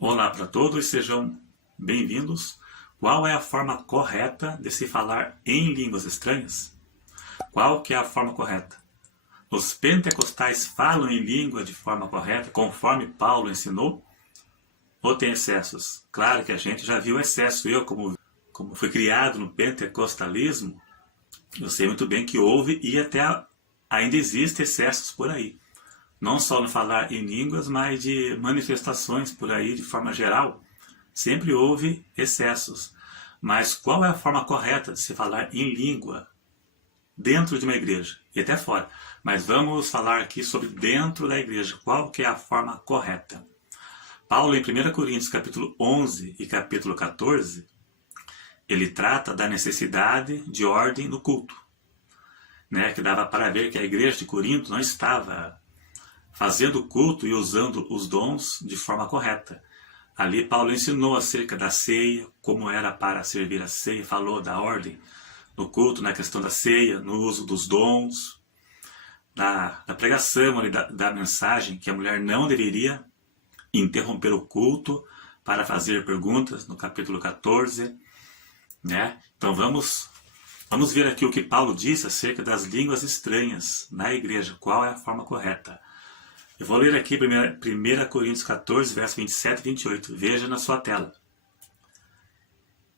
Olá para todos, sejam bem-vindos. Qual é a forma correta de se falar em línguas estranhas? Qual que é a forma correta? Os pentecostais falam em língua de forma correta, conforme Paulo ensinou? Ou tem excessos? Claro que a gente já viu excesso. Eu, como fui criado no pentecostalismo, eu sei muito bem que houve e até ainda existem excessos por aí. Não só no falar em línguas, mas de manifestações por aí de forma geral. Sempre houve excessos. Mas qual é a forma correta de se falar em língua dentro de uma igreja e até fora? Mas vamos falar aqui sobre dentro da igreja. Qual que é a forma correta? Paulo, em 1 Coríntios capítulo 11 e capítulo 14, ele trata da necessidade de ordem no culto. Que dava para ver que a igreja de Corinto não estava fazendo culto e usando os dons de forma correta. Ali Paulo ensinou acerca da ceia, como era para servir a ceia, falou da ordem no culto, na questão da ceia, no uso dos dons, da pregação, da mensagem, que a mulher não deveria interromper o culto para fazer perguntas, no capítulo 14. Então vamos ver aqui o que Paulo diz acerca das línguas estranhas na igreja, qual é a forma correta. Eu vou ler aqui 1 Coríntios 14, verso 27 e 28. Veja na sua tela.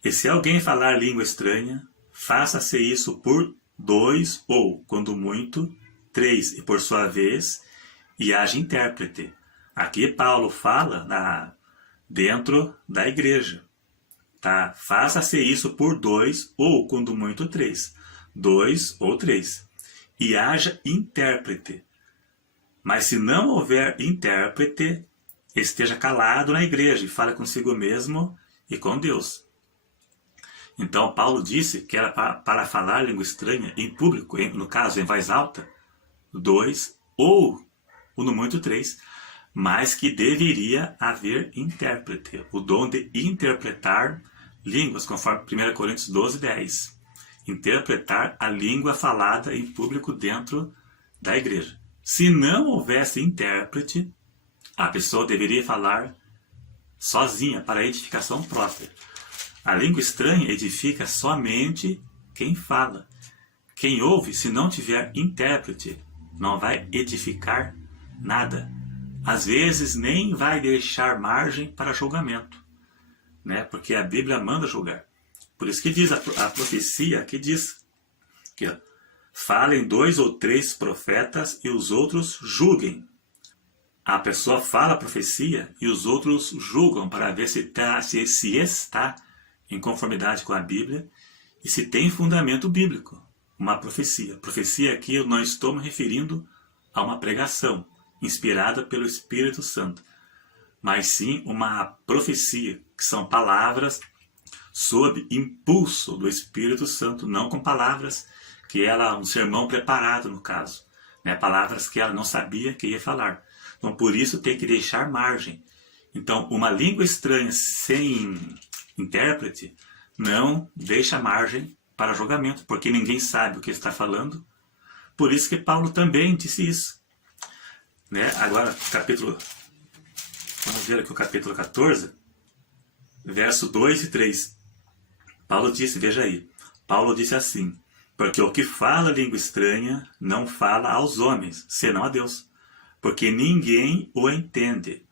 E se alguém falar língua estranha, faça-se isso por 2 ou, quando muito, 3, e por sua vez, e haja intérprete. Aqui Paulo fala dentro da igreja. Faça-se isso por 2 ou, quando muito, 3. 2 ou 3. E haja intérprete. Mas se não houver intérprete, esteja calado na igreja e fale consigo mesmo e com Deus. Então Paulo disse que era para falar língua estranha em público, no caso em voz alta, 2 ou, no muito, 3, mas que deveria haver intérprete, o dom de interpretar línguas, conforme 1 Coríntios 12, 10. Interpretar a língua falada em público dentro da igreja. Se não houvesse intérprete, a pessoa deveria falar sozinha, para edificação própria. A língua estranha edifica somente quem fala. Quem ouve, se não tiver intérprete, não vai edificar nada. Às vezes nem vai deixar margem para julgamento, porque a Bíblia manda julgar. Por isso que diz a profecia, que diz que falem 2 ou 3 profetas e os outros julguem. A pessoa fala a profecia e os outros julgam para ver se está em conformidade com a Bíblia e se tem fundamento bíblico. Uma profecia. Profecia aqui eu não estou me referindo a uma pregação inspirada pelo Espírito Santo, mas sim uma profecia, que são palavras sob impulso do Espírito Santo, não com palavras que ela, um sermão preparado no caso, palavras que ela não sabia que ia falar. Então por isso tem que deixar margem. Então uma língua estranha sem intérprete não deixa margem para julgamento, porque ninguém sabe o que está falando. Por isso que Paulo também disse isso. Agora vamos ver aqui o capítulo 14, verso 2 e 3. Paulo disse, veja aí, Paulo disse assim: porque o que fala língua estranha não fala aos homens, senão a Deus, porque ninguém o entende.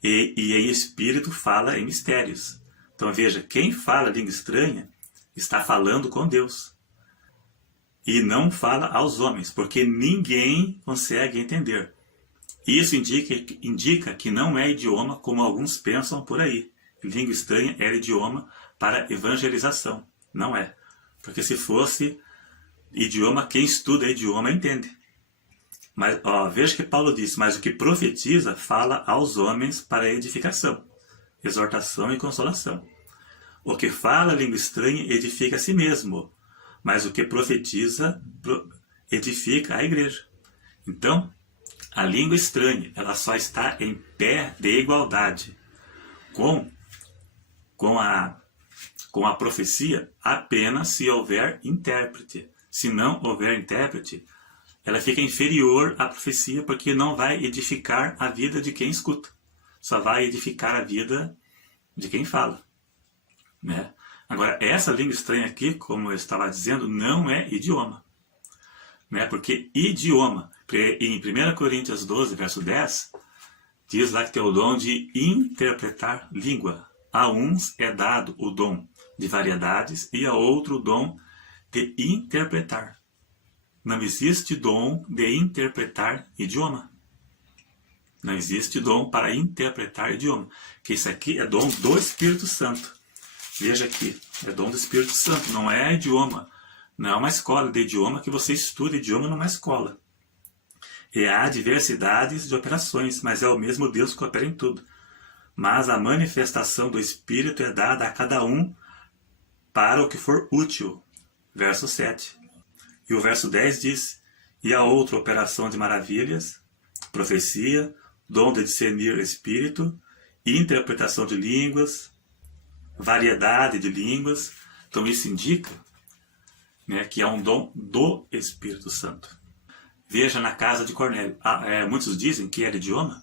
E em espírito fala em mistérios. Então veja, quem fala língua estranha está falando com Deus. E não fala aos homens, porque ninguém consegue entender. Isso indica que não é idioma como alguns pensam por aí. Língua estranha era idioma para evangelização. Não é. Porque se fosse idioma, quem estuda idioma entende. Mas veja que Paulo disse: mas o que profetiza fala aos homens para edificação, exortação e consolação. O que fala língua estranha edifica a si mesmo, mas o que profetiza edifica a igreja. Então, a língua estranha ela só está em pé de igualdade com a profecia apenas se houver intérprete. Se não houver intérprete, ela fica inferior à profecia, porque não vai edificar a vida de quem escuta. só vai edificar a vida de quem fala, né? Agora, essa língua estranha aqui, como eu estava dizendo, não é idioma, né? Porque idioma, em 1 Coríntios 12, verso 10, diz lá que tem o dom de interpretar língua. A uns é dado o dom de variedades e a outro o dom de interpretar. Não existe dom de interpretar idioma. Não existe dom para interpretar idioma. Que isso aqui é dom do Espírito Santo. Veja aqui, é dom do Espírito Santo, não é idioma. Não é uma escola de idioma que você estuda idioma numa escola. E há diversidades de operações, mas é o mesmo Deus que opera em tudo. Mas a manifestação do Espírito é dada a cada um para o que for útil. Verso 7. E o verso 10 diz: e a outra operação de maravilhas, profecia, dom de discernir espírito, interpretação de línguas, variedade de línguas. Então isso indica, né, que é um dom do Espírito Santo. Veja na casa de Cornélio. Muitos dizem que era idioma,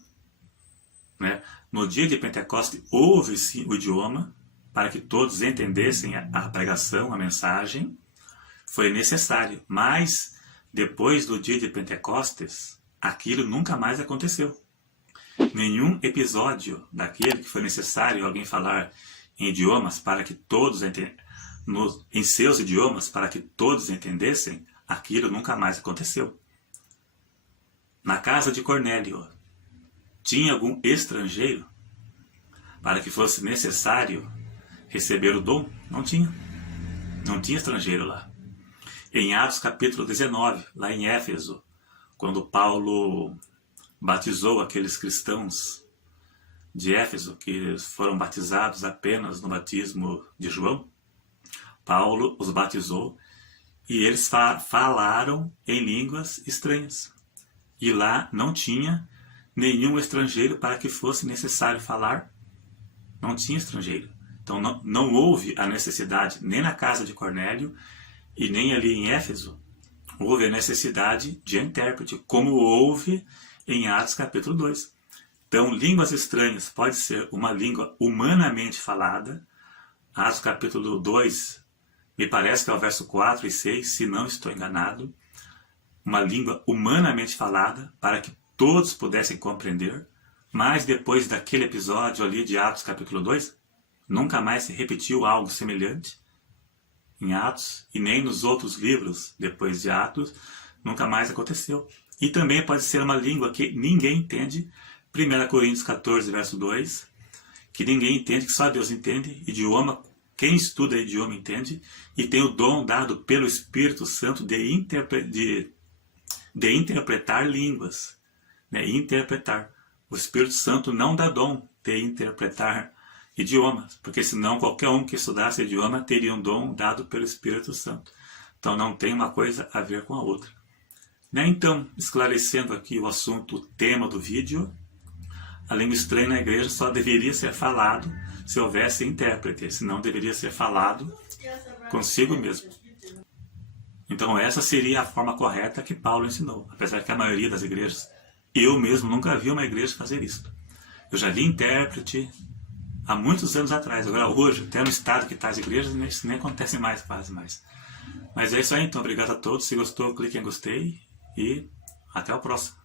né? No dia de Pentecostes houve-se o idioma para que todos entendessem a pregação, a mensagem. Foi necessário, mas depois do dia de Pentecostes, aquilo nunca mais aconteceu. Nenhum episódio daquele que foi necessário alguém falar em idiomas para que todos em seus idiomas para que todos entendessem, aquilo nunca mais aconteceu. Na casa de Cornélio, tinha algum estrangeiro para que fosse necessário receber o dom? Não tinha. Não tinha estrangeiro lá. Em Atos capítulo 19, lá em Éfeso, quando Paulo batizou aqueles cristãos de Éfeso que foram batizados apenas no batismo de João, Paulo os batizou e eles falaram em línguas estranhas. E lá não tinha nenhum estrangeiro para que fosse necessário falar. Não tinha estrangeiro. Então não houve a necessidade, nem na casa de Cornélio e nem ali em Éfeso, houve a necessidade de intérprete, como houve em Atos capítulo 2. Então, línguas estranhas pode ser uma língua humanamente falada. Atos capítulo 2, me parece que é o verso 4 e 6, se não estou enganado. Uma língua humanamente falada para que todos pudessem compreender. Mas depois daquele episódio ali de Atos capítulo 2, nunca mais se repetiu algo semelhante em Atos, e nem nos outros livros depois de Atos, nunca mais aconteceu. E também pode ser uma língua que ninguém entende. 1 Coríntios 14, verso 2, que ninguém entende, que só Deus entende. Idioma, quem estuda idioma entende, e tem o dom dado pelo Espírito Santo de interpretar línguas, né? Interpretar. O Espírito Santo não dá dom de interpretar idiomas, porque senão qualquer um que estudasse idioma teria um dom dado pelo Espírito Santo. Então não tem uma coisa a ver com a outra. Né? Então, esclarecendo aqui o assunto, o tema do vídeo, a língua estranha na igreja só deveria ser falado se houvesse intérprete, senão deveria ser falado consigo mesmo. Então essa seria a forma correta que Paulo ensinou, apesar que a maioria das igrejas, eu mesmo nunca vi uma igreja fazer isso. Eu já vi intérprete há muitos anos atrás, agora hoje, até no estado que está as igrejas, isso nem acontece mais, quase mais. Mas é isso aí, então, obrigado a todos, se gostou, clique em gostei e até o próximo.